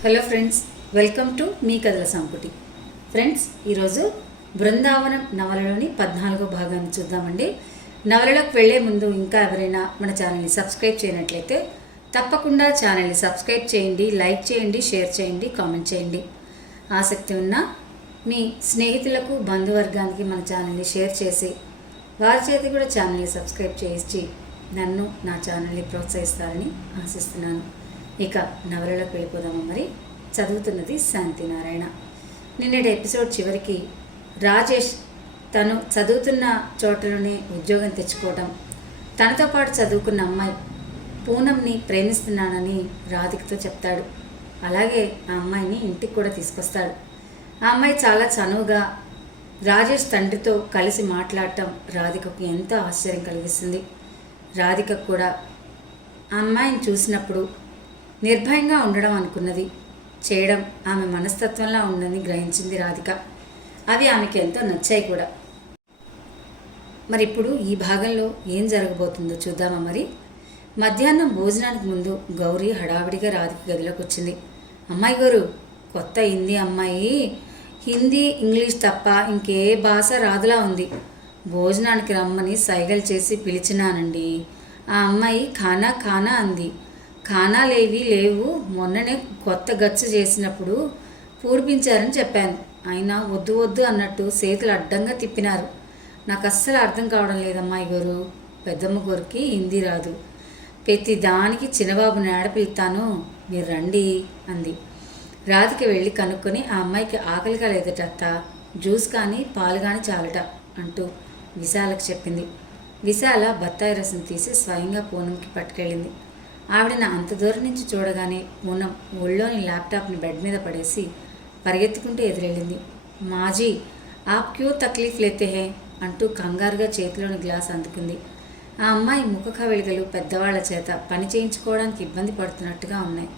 Hello friends, welcome to me కథల సంపుటి. Friends, ఈరోజు బృందావనం నవలలోని 14వ భాగాన్ని చూద్దామండి. నవలలోకి వెళ్లే ముందు ఇంకా ఎవరైనా మన ఛానల్ని సబ్స్క్రైబ్ చేయనట్లయితే తప్పకుండా ఛానల్ని సబ్స్క్రైబ్ చేయండి, లైక్ చేయండి, షేర్ చేయండి, కామెంట్ చేయండి. ఆసక్తి ఉన్న మీ స్నేహితులకు, బంధువర్గానికి మన ఛానల్ని షేర్ చేసి వారి చేతి కూడా ఛానల్ని సబ్స్క్రైబ్ చేయించి నన్ను, నా ఛానల్ని ప్రోత్సహిస్తారని ఆశిస్తున్నాను. ఇక నవలలోకి వెళ్ళిపోదాము. మరి చదువుతున్నది శాంతినారాయణ. నిన్నటి ఎపిసోడ్ చివరికి రాజేష్ తను చదువుతున్న చోటలోనే ఉద్యోగం తెచ్చుకోవడం, తనతో పాటు చదువుకున్న అమ్మాయి పూనంని ప్రేమిస్తున్నానని రాధికతో చెప్తాడు. అలాగే ఆ అమ్మాయిని ఇంటికి కూడా తీసుకొస్తాడు. ఆ అమ్మాయి చాలా చనువుగా రాజేష్ తండ్రితో కలిసి మాట్లాడటం రాధికకు ఎంతో ఆశ్చర్యం కలిగిస్తుంది. రాధిక కూడా ఆ అమ్మాయిని చూసినప్పుడు నిర్భయంగా ఉండడం అనుకున్నది, చేయడం ఆమె మనస్తత్వంలా ఉందని గ్రహించింది రాధిక. అవి ఆమెకి ఎంతో నచ్చాయి కూడా. మరి ఇప్పుడు ఈ భాగంలో ఏం జరగబోతుందో చూద్దామా. మరి మధ్యాహ్నం భోజనానికి ముందు గౌరీ హడావిడిగా రాధిక గదిలోకి వచ్చింది. అమ్మాయి గారు, కొత్త హిందీ అమ్మాయి, హిందీ ఇంగ్లీష్ తప్ప ఇంకే భాష రాదులా ఉంది. భోజనానికి రమ్మని సైగలు చేసి పిలిచినానండి. ఆ అమ్మాయి ఖానా ఖానా అంది. ఖానాలేవి లేవు, మొన్ననే కొత్త గచ్చు చేసినప్పుడు పూర్పించారని చెప్పాను. అయినా వద్దు వద్దు అన్నట్టు చేతులు అడ్డంగా తిప్పినారు. నాకు అస్సలు అర్థం కావడం లేదమ్మాయి గారు. పెద్దమ్మ గారికి హిందీ రాదు. ప్రతి దానికి చిన్నబాబుని ఆడపిలుతాను, మీరు రండి అంది. రాధిక వెళ్ళి కనుక్కొని ఆ అమ్మాయికి ఆకలిగా లేదట అత్త, జ్యూస్ కానీ పాలు కానీ చాలట అంటూ విశాలకు చెప్పింది. విశాల బత్తాయి రసం తీసి స్వయంగా పూనంకి పట్టుకెళ్ళింది. ఆవిడని అంత దూరం నుంచి చూడగానే పూనం ఒళ్ళోని ల్యాప్టాప్ని బెడ్ మీద పడేసి పరిగెత్తుకుంటూ ఎదురెళ్ళింది. మాజీ, ఆప్ క్యూ తక్లీఫ్ లేతే హే అంటూ కంగారుగా చేతిలోని గ్లాస్ అందుకుంది. ఆ అమ్మాయి ముఖ కవళికలు పెద్దవాళ్ల చేత పని చేయించుకోవడానికి ఇబ్బంది పడుతున్నట్టుగా ఉన్నాయి.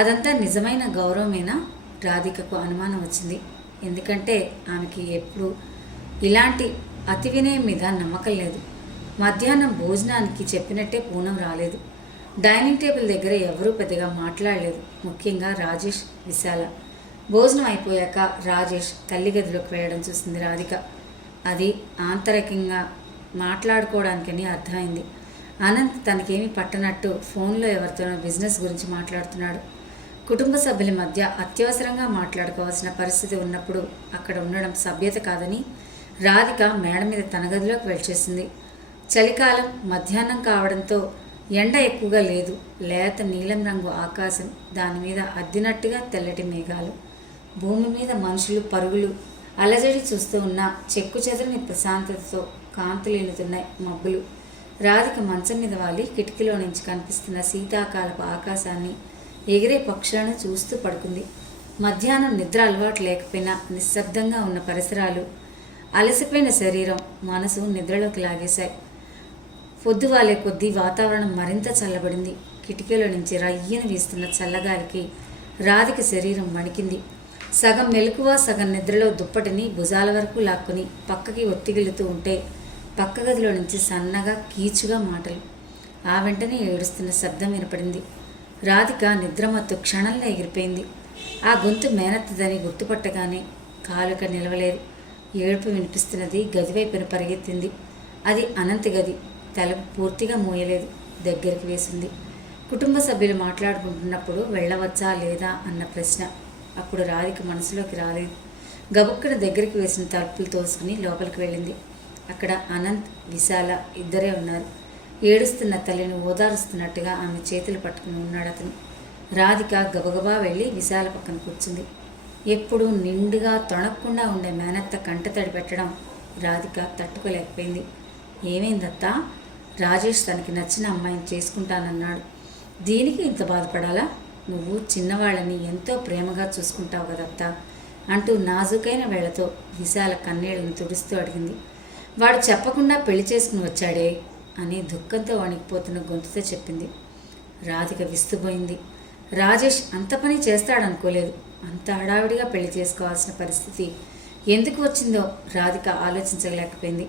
అదంతా నిజమైన గౌరవమేనా? రాధికకు అనుమానం వచ్చింది. ఎందుకంటే ఆమెకి ఎప్పుడు ఇలాంటి అతి వినయం మీద నమ్మకం లేదు. మధ్యాహ్నం భోజనానికి చెప్పినట్టే పూనం రాలేదు. డైనింగ్ టేబుల్ దగ్గర ఎవరూ పెద్దగా మాట్లాడలేదు, ముఖ్యంగా రాజేష్, విశాల. భోజనం అయిపోయాక రాజేష్ తల్లి గదిలోకి వెళ్ళడం చూసింది రాధిక. అది ఆంతరికంగా మాట్లాడుకోవడానికని అర్థమైంది. అనంత్ తనకేమీ పట్టనట్టు ఫోన్లో ఎవరితోనో బిజినెస్ గురించి మాట్లాడుతున్నాడు. కుటుంబ సభ్యుల మధ్య అత్యవసరంగా మాట్లాడుకోవాల్సిన పరిస్థితి ఉన్నప్పుడు అక్కడ ఉండడం సభ్యత కాదని రాధిక మేడ మీద తన గదిలోకి వెళ్ళేసింది. చలికాలం మధ్యాహ్నం కావడంతో ఎండ ఎక్కువగా లేదు. లేత నీలం రంగు ఆకాశం, దాని మీద అద్దినట్టుగా తెల్లటి మేఘాలు, భూమి మీద మనుషులు పరుగులు, అలజడి చూస్తూ ఉన్న చెక్కు చెదరని ప్రశాంతతతో కాంతులీనుతున్నాయి మబ్బులు. రాధిక మంచం మీద వాలి కిటికీలో నుంచి కనిపిస్తున్న శీతాకాలపు ఆకాశాన్ని, ఎగిరే పక్షులను చూస్తూ పడుకుంది. మధ్యాహ్నం నిద్ర అలవాటు లేకపోయినా నిశ్శబ్దంగా ఉన్న పరిసరాలు, అలసిపోయిన శరీరం, మనసు నిద్రలోకి లాగేశాయి. పొద్దువాలే కొద్దీ వాతావరణం మరింత చల్లబడింది. కిటికీలో నుంచి రయ్యను వీస్తున్న చల్లగాలికి రాధిక శరీరం వణికింది. సగం మెలకువ, సగం నిద్రలో దుప్పటిని భుజాల వరకు లాక్కుని పక్కకి ఒత్తిగిలుతూ ఉంటే పక్క గదిలో నుంచి సన్నగా కీచుగా మాటలు. ఆ వెంటనే ఏడుస్తున్న శబ్దం వినపడింది. రాధిక నిద్రమత్తు క్షణంలో ఎగిరిపోయింది. ఆ గొంతు మేనత్తదని గుర్తుపట్టగానే కాలుక నిలవలేదు. ఏడుపు వినిపిస్తున్నది. గదివైపున పరిగెత్తింది. అది అనంత గది. తల పూర్తిగా మూయలేదు, దగ్గరికి వేసింది. కుటుంబ సభ్యులు మాట్లాడుకుంటున్నప్పుడు వెళ్ళవచ్చా లేదా అన్న ప్రశ్న అప్పుడు రాధిక మనసులోకి రాలేదు. గబుక్కన దగ్గరికి వేసిన తలుపులు తోసుకుని లోపలికి వెళ్ళింది. అక్కడ అనంత్, విశాల ఇద్దరే ఉన్నారు. ఏడుస్తున్న తల్లిని ఓదారుస్తున్నట్టుగా ఆమె చేతులు పట్టుకుని ఉన్నాడు అతను. రాధిక గబగబా వెళ్ళి విశాల పక్కన కూర్చుంది. ఎప్పుడూ నిండుగా తొణక్కుండా ఉండే మేనత్త కంటతడి పెట్టడం రాధిక తట్టుకోలేకపోయింది. ఏమైందత్తా? రాజేష్ తనకి నచ్చిన అమ్మాయిని చేసుకుంటానన్నాడు. దీనికి ఇంత బాధపడాలా? నువ్వు చిన్నవాళ్ళని ఎంతో ప్రేమగా చూసుకుంటావు కదత్తా అంటూ నాజుకైన వేళ్లతో విశాల కన్నీళ్లను తుడుస్తూ అడిగింది. వాడు చెప్పకుండా పెళ్లి చేసుకుని వచ్చాడే అని దుఃఖంతో వణికిపోతున్న గొంతుతో చెప్పింది. రాధిక విస్తుపోయింది. రాజేష్ అంత పని చేస్తాడనుకోలేదు. అంత హడావిడిగా పెళ్లి చేసుకోవాల్సిన పరిస్థితి ఎందుకు వచ్చిందో రాధిక ఆలోచించలేకపోయింది.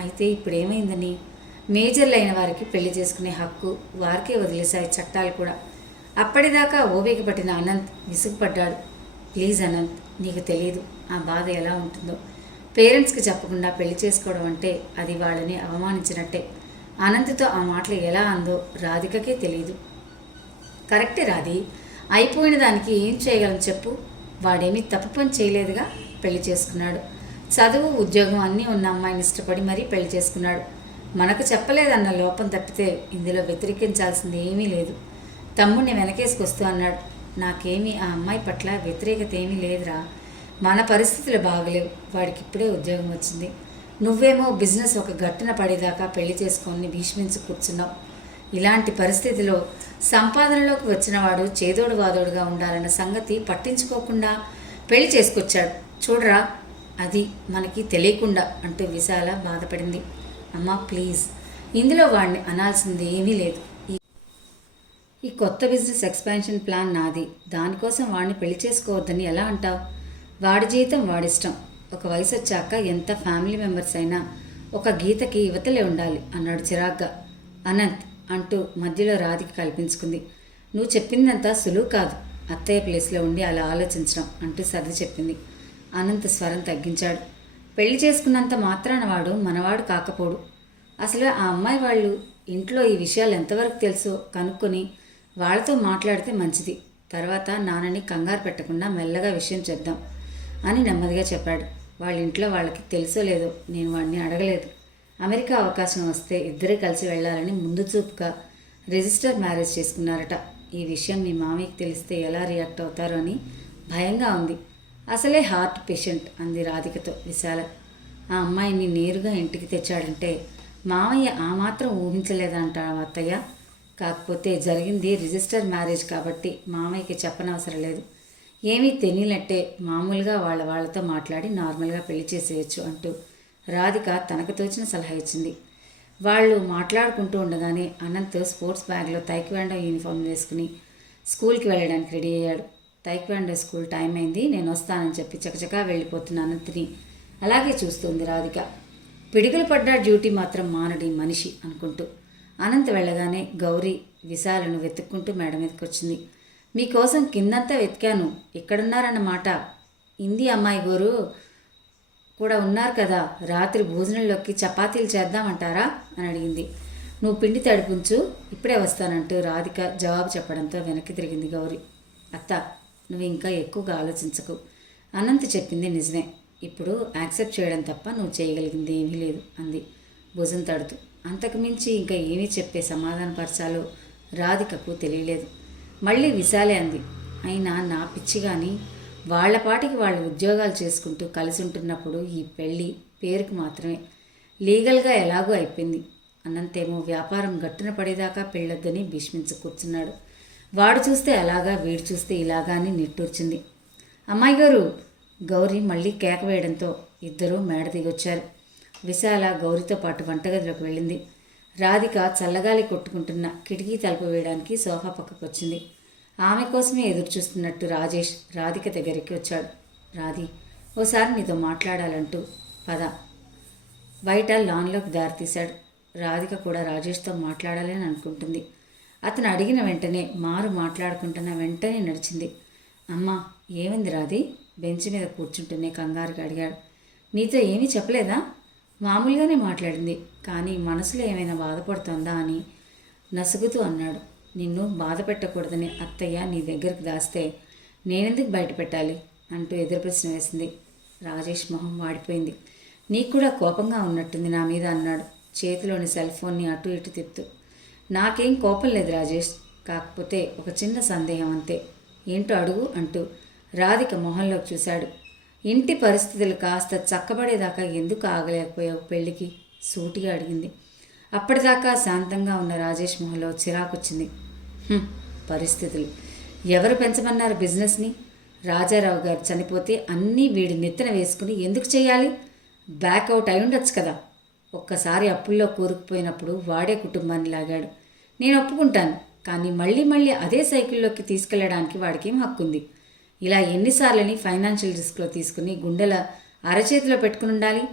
అయితే ఇప్పుడేమైందని? మేజర్లు అయిన వారికి పెళ్లి చేసుకునే హక్కు వారికే వదిలేశాయి చట్టాలు కూడా. అప్పటిదాకా ఓపిక పట్టిన అనంత్ విసుగుపడ్డాడు. ప్లీజ్ అనంత్, నీకు తెలియదు ఆ బాధ ఎలా ఉంటుందో. పేరెంట్స్కి చెప్పకుండా పెళ్లి చేసుకోవడం అంటే అది వాళ్ళని అవమానించినట్టే. అనంత్తో ఆ మాటలు ఎలా అందో రాధికకే తెలియదు. కరెక్టే రాధి, అయిపోయిన దానికి ఏం చేయగలం చెప్పు. వాడేమీ తప్పు పని చేయలేదుగా, పెళ్లి చేసుకున్నాడు. చదువు ఉద్యోగం అన్నీ ఉన్న అమ్మాయిని ఇష్టపడి మరీ పెళ్లి చేసుకున్నాడు. మనకు చెప్పలేదన్న లోపం తప్పితే ఇందులో వ్యతిరేకించాల్సింది ఏమీ లేదు. తమ్ముడిని వెనకేసుకొస్తూ అన్నాడు. నాకేమీ ఆ అమ్మాయి పట్ల వ్యతిరేకత ఏమీ లేదురా. మన పరిస్థితులు బాగలేవు. వాడికి ఇప్పుడే ఉద్యోగం వచ్చింది. నువ్వేమో బిజినెస్ ఒక గట్టున పడేదాకా పెళ్లి చేసుకొని భీష్మించి కూర్చున్నావు. ఇలాంటి పరిస్థితిలో సంపాదనలోకి వచ్చినవాడు చేదోడు వాదోడుగా ఉండాలన్న సంగతి పట్టించుకోకుండా పెళ్లి చేసుకొచ్చాడు చూడరా, అది మనకి తెలియకుండా అంటూ విశాల బాధపడింది. అమ్మా ప్లీజ్, ఇందులో వాడిని అనాల్సింది ఏమీ లేదు. ఈ కొత్త బిజినెస్ ఎక్స్పాన్షన్ ప్లాన్ నాది. దానికోసం వాడిని పెళ్లి చేసుకోవద్దని ఎలా అంటావు? వాడి జీవితం వాడిష్టం. ఒక వయసు వచ్చాక ఎంత ఫ్యామిలీ మెంబర్స్ అయినా ఒక గీతకి యువతలే ఉండాలి అన్నాడు చిరాగ్గా. అనంత్ అంటూ మధ్యలో రాధిక కల్పించుకుంది. నువ్వు చెప్పిందంతా సులువు కాదు, అత్తయ్య ప్లేస్లో ఉండి అలా ఆలోచించడం అంటూ సర్ది చెప్పింది. అనంత్ స్వరం తగ్గించాడు. పెళ్లి చేసుకున్నంత మాత్రాన వాడు మనవాడు కాకపోడు. అసలు ఆ అమ్మాయి వాళ్ళు ఇంట్లో ఈ విషయాలు ఎంతవరకు తెలుసో కనుక్కొని వాళ్ళతో మాట్లాడితే మంచిది. తర్వాత నాన్నని కంగారు పెట్టకుండా మెల్లగా విషయం చేద్దాం అని నెమ్మదిగా చెప్పాడు. వాళ్ళ ఇంట్లో వాళ్ళకి తెలుసో లేదో నేను వాడిని అడగలేదు. అమెరికా అవకాశం వస్తే ఇద్దరే కలిసి వెళ్ళాలని ముందు చూపుగా రిజిస్టర్ మ్యారేజ్ చేసుకున్నారట. ఈ విషయం మీ మామయ్యకి తెలిస్తే ఎలా రియాక్ట్ అవుతారో అని భయంగా ఉంది. అసలే హార్ట్ పేషెంట్ అంది రాధికతో విశాల. ఆ అమ్మాయిని నేరుగా ఇంటికి తెచ్చాడంటే మామయ్య ఆ మాత్రం ఊహించలేదంటాడు అత్తయ్య. కాకపోతే జరిగింది రిజిస్టర్ మ్యారేజ్ కాబట్టి మామయ్యకి చెప్పనవసరం లేదు. ఏమీ తెలియనట్టే మామూలుగా వాళ్ళతో మాట్లాడి నార్మల్గా పెళ్లి చేసేయచ్చు అంటూ రాధిక తనకు తోచిన సలహా ఇచ్చింది. వాళ్ళు మాట్లాడుకుంటూ ఉండగానే అనంత్ స్పోర్ట్స్ బ్యాగ్లో తైక్వాండో యూనిఫామ్ వేసుకుని స్కూల్కి వెళ్ళడానికి రెడీ అయ్యాడు. తైక్వాండో స్కూల్ టైం అయింది, నేను వస్తానని చెప్పి చకచకా వెళ్ళిపోతున్న అనంత్ని అలాగే చూస్తుంది రాధిక. పిడుగులు పడ్డా డ్యూటీ మాత్రం మానడి మనిషి అనుకుంటూ. అనంత్ వెళ్ళగానే గౌరీ విశాలను వెతుక్కుంటూ మేడ మీదకి వచ్చింది. మీకోసం కిందంతా వెతికాను, ఎక్కడున్నారన్నమాట. హిందీ అమ్మాయి గోరు కూడా ఉన్నారు కదా, రాత్రి భోజనంలోకి చపాతీలు చేద్దామంటారా అని అడిగింది. నువ్వు పిండి తడిపుంచు, ఇప్పుడే వస్తానంటూ రాధిక జవాబు చెప్పడంతో వెనక్కి తిరిగింది గౌరీ. అత్త, నువ్వు ఇంకా ఎక్కువగా ఆలోచించకు. అనంత్ చెప్పింది నిజమే. ఇప్పుడు యాక్సెప్ట్ చేయడం తప్ప నువ్వు చేయగలిగింది ఏమీ లేదు అంది భుజం తడుతూ. అంతకుమించి ఇంకా ఏమీ చెప్పే సమాధానపరచాలో రాధికకు తెలియలేదు. మళ్ళీ విశాలే అంది. అయినా నా పిచ్చి కానీ వాళ్లపాటికి వాళ్ళు ఉద్యోగాలు చేసుకుంటూ కలిసి ఉంటున్నప్పుడు ఈ పెళ్ళి పేరుకు మాత్రమే, లీగల్గా ఎలాగో అయిపోయింది. అనంతేమో వ్యాపారం గట్టున పడేదాకా పెళ్ళొద్దని భీష్మించి కూర్చున్నాడు. వాడు చూస్తే అలాగా, వీడు చూస్తే ఇలాగా అని నిట్టూర్చింది. అమ్మాయి గారు, గౌరీ మళ్ళీ కేక వేయడంతో ఇద్దరూ మేడ దిగొచ్చారు. విశాల గౌరీతో పాటు వంటగదిలోకి వెళ్ళింది. రాధిక చల్లగాలి కొట్టుకుంటున్న కిటికీ తలుపు వేయడానికి సోఫా పక్కకు వచ్చింది. ఆమె కోసమే ఎదురు చూస్తున్నట్టు రాజేష్ రాధిక దగ్గరికి వచ్చాడు. రాధి, ఓసారి నీతో మాట్లాడాలంటూ పద. బయట లాన్లోకి దారితీశాడు. రాధిక కూడా రాజేష్తో మాట్లాడాలని అనుకుంటుంది. అతను అడిగిన వెంటనే మాట్లాడుకుంటున్న వెంటనే నడిచింది. అమ్మా, ఏమైంది రాధి? బెంచ్ మీద కూర్చుంటూనే కంగారుగా అడిగాడు. నీతో ఏమీ చెప్పలేదా? మామూలుగానే మాట్లాడింది, కానీ మనసులో ఏమైనా బాధపడుతోందా అని నసుగుతూ అన్నాడు. నిన్ను బాధ పెట్టకూడదని అత్తయ్య నీ దగ్గరికి దాస్తే నేనెందుకు బయట పెట్టాలి అంటూ ఎదురు ప్రశ్న వేసింది. రాజేష్ మొహం వాడిపోయింది. నీకు కూడా కోపంగా ఉన్నట్టుంది నా మీద అన్నాడు చేతిలోని సెల్ ఫోన్ని అటు ఇటు తిప్పుతూ. నాకేం కోపం లేదు రాజేష్, కాకపోతే ఒక చిన్న సందేహం అంతే. ఏంటో అడుగు అంటూ రాధిక మొహంలోకి చూశాడు. ఇంటి పరిస్థితులు కాస్త చక్కబడేదాకా ఎందుకు ఆగలేకపోయావు పెళ్ళికి సూటిగా అడిగింది. అప్పటిదాకా శాంతంగా ఉన్న రాజేష్ మొహంలో చిరాకొచ్చింది. పరిస్థితులు ఎవరు పెంచమన్నారు బిజినెస్ని? రాజారావు గారు చనిపోతే అన్నీ వీడి నెత్తిన వేసుకుని ఎందుకు చేయాలి? బ్యాక్అవుట్ అయి ఉండొచ్చు కదా. ఒక్కసారి అప్పుల్లో కూరుకుపోయినప్పుడు వాడే కుటుంబాన్ని లాగాడు. నేను ఒప్పుకుంటాను, కానీ మళ్ళీ అదే సైకిల్లోకి తీసుకెళ్ళడానికి వాడికేం హక్కుంది? ఇలా ఎన్నిసార్లని ఫైనాన్షియల్ రిస్క్లో తీసుకుని గుండెల అరచేతిలో పెట్టుకుని ఉండాలి?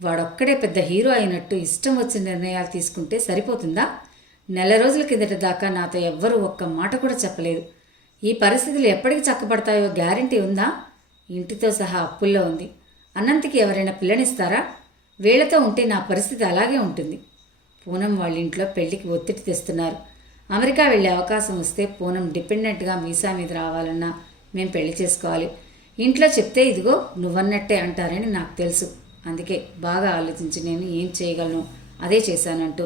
వాడొక్కడే పెద్ద హీరో అయినట్టు ఇష్టం వచ్చిన నిర్ణయాలు తీసుకుంటే సరిపోతుందా? నెల రోజుల కిందట దాకా నాతో ఎవ్వరూ ఒక్క మాట కూడా చెప్పలేదు. ఈ పరిస్థితులు ఎప్పటికి చక్కబడతాయో గ్యారంటీ ఉందా? ఇంటితో సహా అప్పుల్లో ఉంది. అన్నంతకి ఎవరైనా పిల్లనిస్తారా? వీళ్లతో ఉంటే నా పరిస్థితి అలాగే ఉంటుంది. పూనం వాళ్ళ ఇంట్లో పెళ్లికి ఒత్తిడి తెస్తున్నారు. అమెరికా వెళ్ళే అవకాశం వస్తే పూనం డిపెండెంట్గా వీసా మీద రావాలన్నా మేము పెళ్లి చేసుకోవాలి. ఇంట్లో చెప్తే ఇదిగో నువ్వన్నట్టే అంటారని నాకు తెలుసు. అందుకే బాగా ఆలోచించి నేను ఏం చేయగలను అదే చేశానంటూ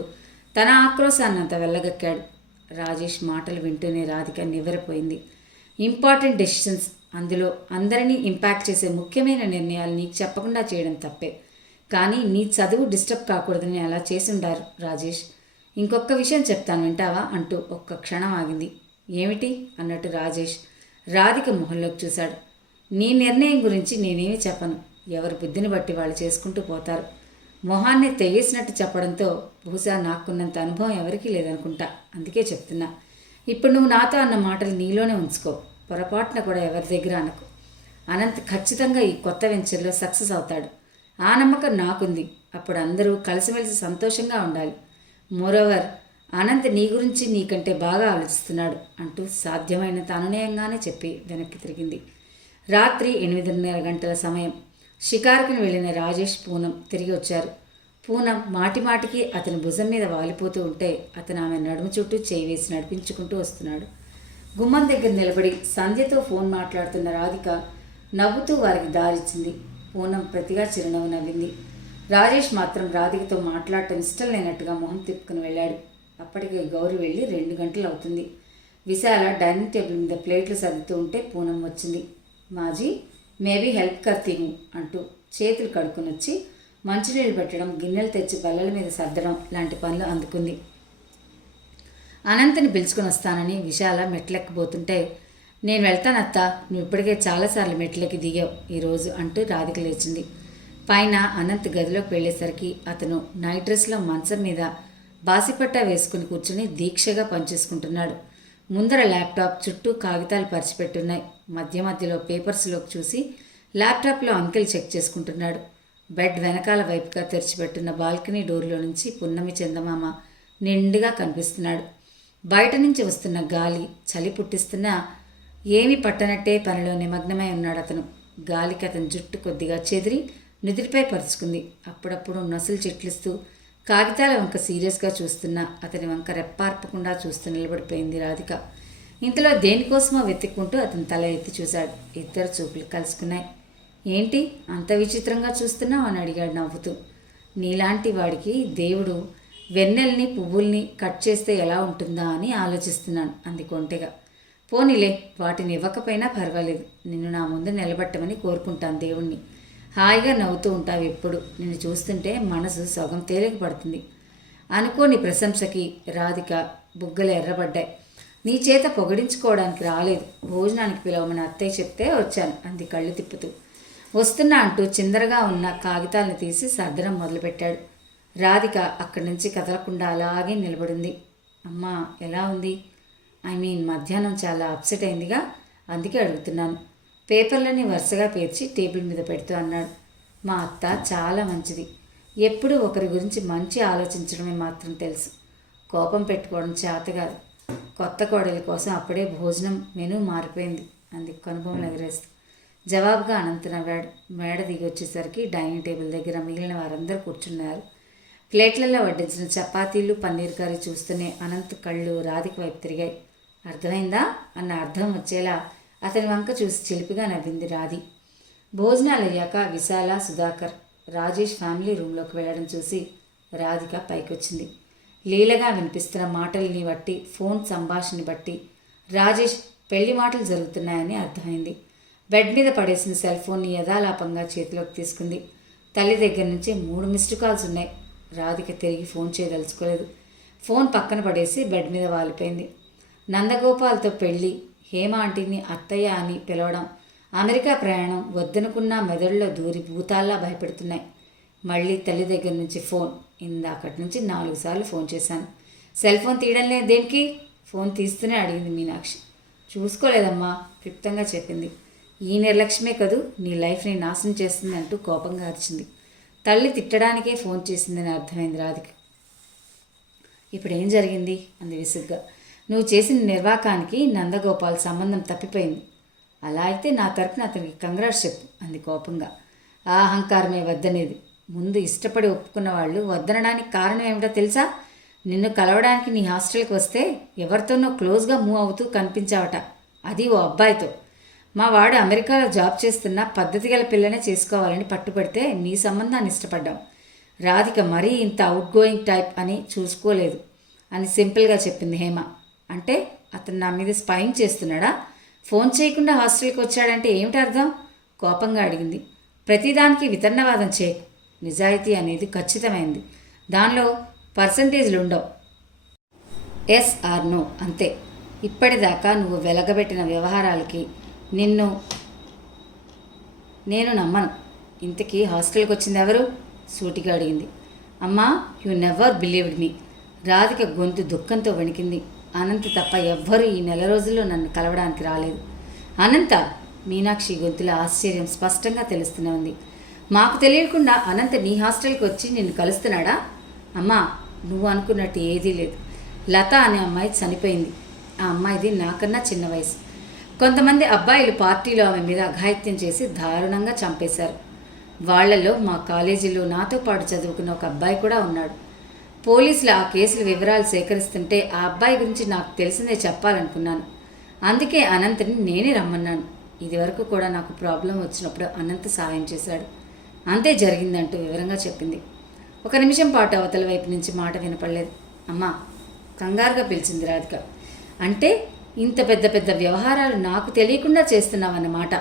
తన ఆక్రోశాన్నంత వెళ్ళగక్కాడు. రాజేష్ మాటలు వింటూనే రాధిక నివ్వెరపోయింది. ఇంపార్టెంట్ డెసిషన్స్, అందులో అందరినీ ఇంపాక్ట్ చేసే ముఖ్యమైన నిర్ణయాలు నీకు చెప్పకుండా చేయడం తప్పే. కానీ నీ చదువు డిస్టర్బ్ కాకూడదని అలా చేసుండారు రాజేష్. ఇంకొక విషయం చెప్తాను వింటావా అంటూ ఒక్క క్షణం ఆగింది. ఏమిటి అన్నట్టు రాజేష్ రాధిక మొహంలోకి చూశాడు. నీ నిర్ణయం గురించి నేనేమీ చెప్పను. ఎవరి బుద్ధిని బట్టి వాళ్ళు చేసుకుంటూ పోతారు. మొహాన్ని తెగేసినట్టు చెప్పడంతో బహుశా నాకున్నంత అనుభవం ఎవరికీ లేదనుకుంటా. అందుకే చెప్తున్నా. ఇప్పుడు నువ్వు నాతో అన్న మాటలు నీలోనే ఉంచుకో. పొరపాటున కూడా ఎవరి దగ్గర అనకు. అనంత్ ఖచ్చితంగా ఈ కొత్త వెంచర్లో సక్సెస్ అవుతాడు. ఆ నమ్మకం నాకుంది. అప్పుడు అందరూ కలిసిమెలిసి సంతోషంగా ఉండాలి. మోరోవర్ అనంత్ నీ గురించి నీకంటే బాగా ఆలోచిస్తున్నాడు అంటూ సాధ్యమైనంత అనునయంగానే చెప్పి వెనక్కి తిరిగింది. రాత్రి 8:30 గంటల సమయం. షికారుకుని వెళ్ళిన రాజేష్, పూనం తిరిగి వచ్చారు. పూనం మాటిమాటికి అతని భుజం మీద వాలిపోతూ ఉంటే అతను ఆమె నడుము చుట్టూ చేయి వేసి నడిపించుకుంటూ వస్తున్నాడు. గుమ్మం దగ్గర నిలబడి సంధ్యతో ఫోన్ మాట్లాడుతున్న రాధిక నవ్వుతూ వారికి దారిచ్చింది. పూనం ప్రతిగా చిరునవ్వు నవ్వింది. రాజేష్ మాత్రం రాధికతో మాట్లాడటం ఇష్టం లేనట్టుగా మొహం తిప్పుకుని వెళ్ళాడు. అప్పటికే గౌరి వెళ్ళి 2 గంటలు అవుతుంది. విశాల డైనింగ్ టేబుల్ మీద ప్లేట్లు సర్దుతూ ఉంటే పూనం వచ్చింది. మాజీ మేబీ హెల్ప్ కర్తీము అంటూ చేతులు కడుక్కుని వచ్చి మంచినీళ్ళు పెట్టడం, గిన్నెలు తెచ్చి బల్లల మీద సర్దడం లాంటి పనులు అందుకుంది. అనంతని పిలుచుకుని వస్తానని విశాల మెట్లెక్కబోతుంటే, నేను వెళ్తానత్తా, నువ్వు ఇప్పటికే చాలాసార్లు మెట్లెక్కి దిగావు ఈరోజు అంటూ రాధిక లేచింది. పైన అనంత్ గదిలోకి వెళ్ళేసరికి అతను నైట్ డ్రెస్లో మంచం మీద బాసిపట్టా వేసుకుని కూర్చుని దీక్షగా పనిచేసుకుంటున్నాడు. ముందర ల్యాప్టాప్, చుట్టూ కాగితాలు పరిచిపెట్టున్నాయి. మధ్య మధ్యలో పేపర్స్లోకి చూసి ల్యాప్టాప్లో అంకెలు చెక్ చేసుకుంటున్నాడు. బెడ్ వెనకాల వైపుగా తెరిచిపెట్టున్న బాల్కనీ డోర్లో నుంచి పున్నమి చందమామ నిండుగా కనిపిస్తున్నాడు. బయట నుంచి వస్తున్న గాలి చలి పుట్టిస్తున్నా ఏమీ పట్టనట్టే పనిలో నిమగ్నమై ఉన్నాడు అతను. గాలికి అతని జుట్టు కొద్దిగా చెదిరి నుదిరిపై పరుచుకుంది. అప్పుడప్పుడు నొసలు చిట్లిస్తూ కాగితాల వంక సీరియస్గా చూస్తున్నా అతని వంక రెప్పార్పకుండా చూస్తూ నిలబడిపోయింది రాధిక. ఇంతలో దేనికోసమో వెతుక్కుంటూ అతని తల ఎత్తి చూశాడు. ఇద్దరు చూపులు కలుసుకున్నాయి. ఏంటి అంత విచిత్రంగా చూస్తున్నావు అని అడిగాడు నవ్వుతూ. నీలాంటి వాడికి దేవుడు వెన్నెల్ని పువ్వుల్ని కట్ చేస్తే ఎలా ఉంటుందా అని ఆలోచిస్తున్నాను అంది కొంటెగా. పోనీలే, వాటిని ఇవ్వకపోయినా పర్వాలేదు. నిన్ను నా ముందు నిలబెట్టమని కోరుకుంటాను దేవుణ్ణి. హాయిగా నవ్వుతూ ఉంటావు ఎప్పుడు. నిన్ను చూస్తుంటే మనసు సగం తేలిక పడుతుంది. అనుకోని ప్రశంసకి రాధిక బుగ్గలు ఎర్రబడ్డాయి. నీ చేత పొగిడించుకోవడానికి రాలేదు, భోజనానికి పిలవమని అత్తయ్య చెప్తే వచ్చాను అంది కళ్ళు తిప్పుతూ. వస్తున్నా అంటూ చిందరగా ఉన్న కాగితాలను తీసి సర్దడం మొదలుపెట్టాడు. రాధిక అక్కడి నుంచి కదలకుండా అలాగే నిలబడింది. అమ్మా ఎలా ఉంది? మధ్యాహ్నం చాలా అప్సెట్ అయిందిగా, అందుకే అడుగుతున్నాను. పేపర్లని వరుసగా పేర్చి టేబుల్ మీద పెడుతూ అన్నాడు. మా అత్త చాలా మంచిది. ఎప్పుడూ ఒకరి గురించి మంచి ఆలోచించడమే మాత్రం తెలుసు. కోపం పెట్టుకోవడం చేత కాదు. కొత్త కోడలి కోసం అప్పుడే భోజనం మెనూ మారిపోయింది అంది కనుబొమ్మలు ఎగరేస్తూ. జవాబుగా అనంత్ నవ్వాడు. మేడ దిగి వచ్చేసరికి డైనింగ్ టేబుల్ దగ్గర మిగిలిన వారందరూ కూర్చున్నారు. ప్లేట్లలో వడ్డించిన చపాతీలు, పన్నీర్ కర్రీ చూస్తూనే అనంత్ కళ్ళు రాధిక వైపు తిరిగాయి. అర్థమైందా అన్న అర్థం వచ్చేలా అతని వంక చూసి చిలిపిగా నవ్వింది రాధి. భోజనాలు అయ్యాక విశాల, సుధాకర్, రాజేష్ ఫ్యామిలీ రూమ్లోకి వెళ్ళడం చూసి రాధిక పైకొచ్చింది. లీలగా వినిపిస్తున్న మాటల్ని బట్టి, ఫోన్ సంభాషణని బట్టి రాజేష్ పెళ్లి మాటలు జరుగుతున్నాయని అర్థమైంది. బెడ్ మీద పడేసిన సెల్ ఫోన్ని యథాలాపంగా చేతిలోకి తీసుకుంది. తల్లి దగ్గర నుంచి 3 మిస్డ్ కాల్స్ ఉన్నాయి. రాధిక తిరిగి ఫోన్ చేయదలుచుకోలేదు. ఫోన్ పక్కన పడేసి బెడ్ మీద వాలిపోయింది. నందగోపాల్తో పెళ్ళి, హేమ ఆంటీని అత్తయ్య అని పిలవడం, అమెరికా ప్రయాణం వద్దనుకున్న మెదడులో దూరి భూతాల్లా భయపెడుతున్నాయి. మళ్ళీ తల్లి దగ్గర నుంచి ఫోన్. ఇందాకటి నుంచి 4 సార్లు ఫోన్ చేశాను. సెల్ ఫోన్ తీయడం లేదు దేనికి? ఫోన్ తీస్తూనే అడిగింది మీనాక్షి. చూసుకోలేదమ్మా, క్లుప్తంగా చెప్పింది. ఈ నిర్లక్ష్యమే కదూ నీ లైఫ్ని నాశనం చేస్తుంది అంటూ కోపంగా అరిచింది. తల్లి తిట్టడానికే ఫోన్ చేసిందని అర్థమైంది రాధిక. ఇప్పుడు ఏం జరిగింది అంది విసుగ్గా. నువ్వు చేసిన నిర్వాకానికి నందగోపాల్ సంబంధం తప్పిపోయింది. అలా అయితే నా తరపున అతనికి కంగ్రాట్స్ చెప్పు అంది కోపంగా. ఆ అహంకారమే వద్దనేది. ముందు ఇష్టపడి ఒప్పుకున్న వాళ్ళు వద్దనడానికి కారణం ఏమిటో తెలుసా? నిన్ను కలవడానికి నీ హాస్టల్కి వస్తే ఎవరితోనో క్లోజ్గా మూవ్ అవుతూ కనిపించావట, అది ఓ అబ్బాయితో. మా వాడు అమెరికాలో జాబ్ చేస్తున్న పద్ధతి గల పిల్లనే చేసుకోవాలని పట్టుపడితే నీ సంబంధాన్ని ఇష్టపడ్డాం. రాధిక మరీ ఇంత అవుట్ గోయింగ్ టైప్ అని చూసుకోలేదు అని సింపుల్గా చెప్పింది హేమ. అంటే అతను నా మీద స్పైయింగ్ చేస్తున్నాడా? ఫోన్ చేయకుండా హాస్టల్కి వచ్చాడంటే ఏమిటి అర్థం? కోపంగా అడిగింది. ప్రతిదానికి వితరణవాదం చేయకు. నిజాయితీ అనేది ఖచ్చితమైంది. దానిలో పర్సంటేజ్లు ఉండవు. ఎస్ ఆర్ నో అంతే. ఇప్పటిదాకా నువ్వు వెలగబెట్టిన వ్యవహారాలకి నేను నమ్మను. ఇంతకీ హాస్టల్కి వచ్చింది ఎవరు? సూటిగా అడిగింది. అమ్మా, యు నెవర్ బిలీవ్డ్ మీ. రాధిక గొంతు దుఃఖంతో వణికింది. అనంత్ తప్ప ఎవ్వరూ ఈ నెల రోజుల్లో నన్ను కలవడానికి రాలేదు. అనంత? మీనాక్షి గొంతులో ఆశ్చర్యం స్పష్టంగా తెలుస్తూనే ఉంది. మాకు తెలియకుండా అనంత్ నీ హాస్టల్కి వచ్చి నిన్ను కలుస్తున్నాడా? అమ్మా, నువ్వు అనుకున్నట్టు ఏదీ లేదు. లత అనే అమ్మాయి చనిపోయింది. ఆ అమ్మాయిది నాకన్నా చిన్న వయసు. కొంతమంది అబ్బాయిలు పార్టీలో ఆమె మీద అఘాయిత్యం చేసి దారుణంగా చంపేశారు. వాళ్లలో మా కాలేజీలో నాతో పాటు చదువుకున్న ఒక అబ్బాయి కూడా ఉన్నాడు. పోలీసులు ఆ కేసుల వివరాలు సేకరిస్తుంటే ఆ అబ్బాయి గురించి నాకు తెలిసిందే చెప్పాలనుకున్నాను. అందుకే అనంత్ని నేనే రమ్మన్నాను. ఇదివరకు కూడా నాకు ప్రాబ్లం వచ్చినప్పుడు అనంత్ సహాయం చేశాడు. అంతే జరిగిందంటూ వివరంగా చెప్పింది. ఒక నిమిషం పాటు అవతల వైపు నుంచి మాట వినపడలేదు. అమ్మా, కంగారుగా పిలిచింది రాధిక. అంటే ఇంత పెద్ద పెద్ద వ్యవహారాలు నాకు తెలియకుండా చేస్తున్నావన్నమాట.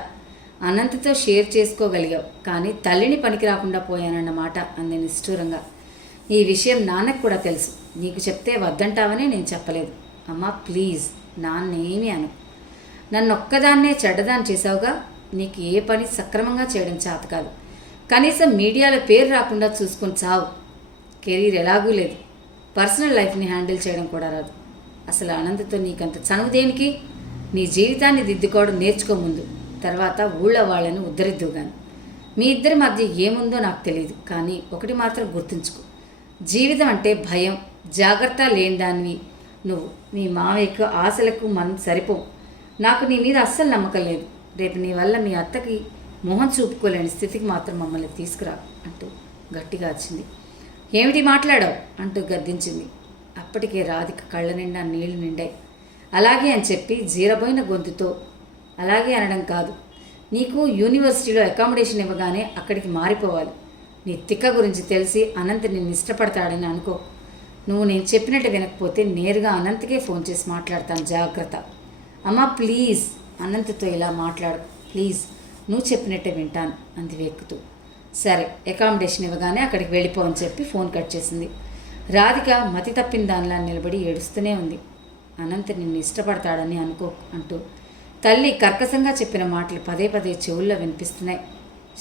అనంతతో షేర్ చేసుకోగలిగావు, కానీ తల్లిని పనికి రాకుండా పోయానన్నమాట అంది నిష్ఠూరంగా. ఈ విషయం నాన్నకు కూడా తెలుసు. నీకు చెప్తే వద్దంటావని నేను చెప్పలేదు. అమ్మా ప్లీజ్, నాన్నేమీ అను. నన్నొక్కదాన్నే చెడ్డదాన్ని చేసావుగా. నీకు ఏ పని సక్రమంగా చేయడం చేత కాదు. కనీసం మీడియాలో పేరు రాకుండా చూసుకొని చావు. కెరీర్ ఎలాగూ లేదు. పర్సనల్ లైఫ్ని హ్యాండిల్ చేయడం కూడా రాదు. అసలు అనంతతో నీకంత చనువు దేనికి? నీ జీవితాన్ని దిద్దుకోవడం నేర్చుకో ముందు. తర్వాత ఊళ్ళో వాళ్ళని ఉద్ధరిద్దుగాను. మీ ఇద్దరి మధ్య ఏముందో నాకు తెలియదు, కానీ ఒకటి మాత్రం గుర్తుంచుకో. జీవితం అంటే భయం, జాగ్రత్త లేని దానివి నువ్వు. మీ మావయ్యకు ఆశలకు మనం సరిపోవు. నాకు నీ మీద అస్సలు నమ్మకం లేదు. రేపు నీ వల్ల మీ అత్తకి మొహం చూపుకోలేని స్థితికి మాత్రం మమ్మల్ని తీసుకురా అంటూ గట్టిగా వచ్చింది. ఏమిటి మాట్లాడావు అంటూ గద్దించింది. అప్పటికే రాధిక కళ్ళ నిండా నీళ్లు నిండాయి. అలాగే అని చెప్పి జీరబోయిన గొంతుతో, అలాగే అనడం కాదు, నీకు యూనివర్సిటీలో అకామిడేషన్ ఇవ్వగానే అక్కడికి మారిపోవాలి. నీ తిక్క గురించి తెలిసి అనంత్ నిన్ను ఇష్టపడతాడని అనుకో. నువ్వు నేను చెప్పినట్టు వినకపోతే నేరుగా అనంత్కే ఫోన్ చేసి మాట్లాడతాను, జాగ్రత్త. అమ్మా ప్లీజ్, అనంత్తో ఇలా మాట్లాడు ప్లీజ్. నువ్వు చెప్పినట్టే వింటాను అంది వెక్కుతూ. సరే, అకామిడేషన్ ఇవ్వగానే అక్కడికి వెళ్ళిపోవని చెప్పి ఫోన్ కట్ చేసింది. రాధిక మతి తప్పిన దానిలా నిలబడి ఏడుస్తూనే ఉంది. అనంత్ నిన్ను ఇష్టపడతాడని అనుకో అంటూ తల్లి కర్కశంగా చెప్పిన మాటలు పదే పదే చెవుల్లో వినిపిస్తున్నాయి.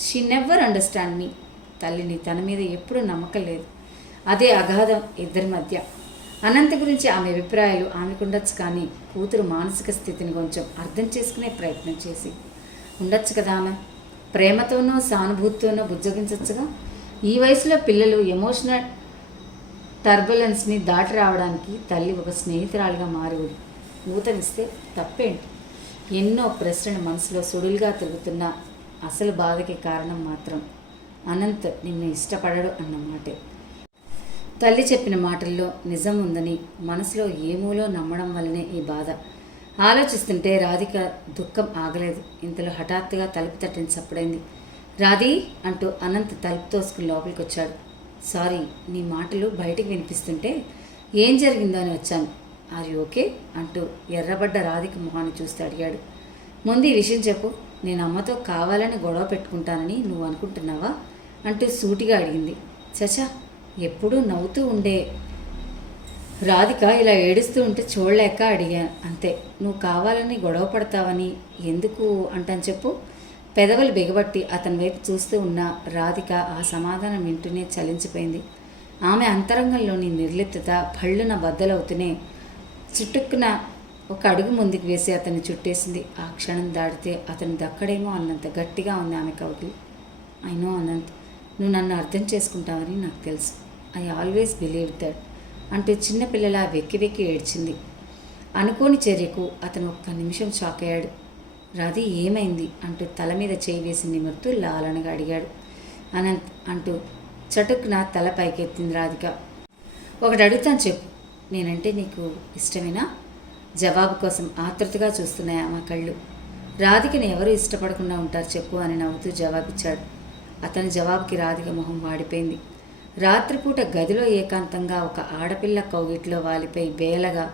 షీ నెవర్ అండర్స్టాండ్ మీ. తల్లిని తన మీద ఎప్పుడూ నమ్మకం లేదు. అదే అగాధం ఇద్దరి మధ్య. అనంత్ గురించి ఆమె అభిప్రాయాలు ఆమెకుండొచ్చు, కానీ కూతురు మానసిక స్థితిని కొంచెం అర్థం చేసుకునే ప్రయత్నం చేసి ఉండొచ్చు కదా. ఆమె ప్రేమతోనో సానుభూతితోనో బుజ్జగించచ్చుగా. ఈ వయసులో పిల్లలు ఎమోషనల్ టర్బులెన్స్ని దాటి రావడానికి తల్లి ఒక స్నేహితురాలుగా మారువుడు ఊతవిస్తే తప్పేంటి? ఎన్నో ప్రశ్నలు మనసులో సుడులుగా తిరుగుతున్న అసలు బాధకి కారణం మాత్రం అనంత్ నిన్ను ఇష్టపడడు అన్నమాటే. తల్లి చెప్పిన మాటల్లో నిజం ఉందని మనసులో ఏమూలో నమ్మడం వల్లనే ఈ బాధ. ఆలోచిస్తుంటే రాధిక దుఃఖం ఆగలేదు. ఇంతలో హఠాత్తుగా తలుపు తట్టిన చప్పుడైంది. రాధి అంటూ అనంత్ తలుపు తోసుకుని లోపలికి వచ్చాడు. సారీ, నీ మాటలు బయటికి వినిపిస్తుంటే ఏం జరిగిందో అని వచ్చాను. ఆర్ యు ఓకే అంటూ ఎర్రబడ్డ రాధిక మొహాన్ని చూస్తూ అడిగాడు. ముందు ఈ విషయం చెప్పు. నేను అమ్మతో కావాలని గొడవ పెట్టుకుంటానని నువ్వు అనుకుంటున్నావా అంటూ సూటిగా అడిగింది. చచా, ఎప్పుడూ నవ్వుతూ ఉండే రాధిక ఇలా ఏడుస్తూ ఉంటే చూడలేక అడిగాను అంతే. నువ్వు కావాలని గొడవ పడతావని ఎందుకు అంటాను చెప్పు. పెదవులు బిగబట్టి అతని వైపు చూస్తూ ఉన్న రాధిక ఆ సమాధానం వింటూనే చలించిపోయింది. ఆమె అంతరంగంలోని నిర్లిప్తత భళ్ళున బద్దలవుతూనే చుట్టుక్కున ఒక అడుగు ముందుకు వేసి అతన్ని చుట్టేసింది. ఆ క్షణం దాటితే అతను దక్కడేమో అన్నంత గట్టిగా ఉంది ఆమె కౌగిలి. ఐ నో అనంత్, నువ్వు నన్ను అర్థం చేసుకుంటావని నాకు తెలుసు. I always believe that. అంటూ చిన్నపిల్లలా వెక్కి వెక్కి ఏడ్చింది. అనుకోని చర్యకు అతను ఒక్క నిమిషం షాక్ అయ్యాడు. రాధి ఏమైంది అంటూ తల మీద చేయి వేసి నిమురుతూ లాలనగా అడిగాడు. అనంత్ అంటూ చటుక్కున తల పైకెత్తింది రాధిక. ఒకటి అడుగుతాను చెప్పు, నేనంటే నీకు ఇష్టమేనా? జవాబు కోసం ఆతృతగా చూస్తున్నాయి ఆమె కళ్ళు. రాధికని ఎవరు ఇష్టపడకుండా ఉంటారు చెప్పు అని నవ్వుతూ జవాబిచ్చాడు. అతని జవాబుకి రాధిక మొహం వాడిపోయింది. రాత్రిపూట గదిలో ఏకాంతంగా ఒక ఆడపిల్ల కౌగిట్లో వాలిపోయి బేలగా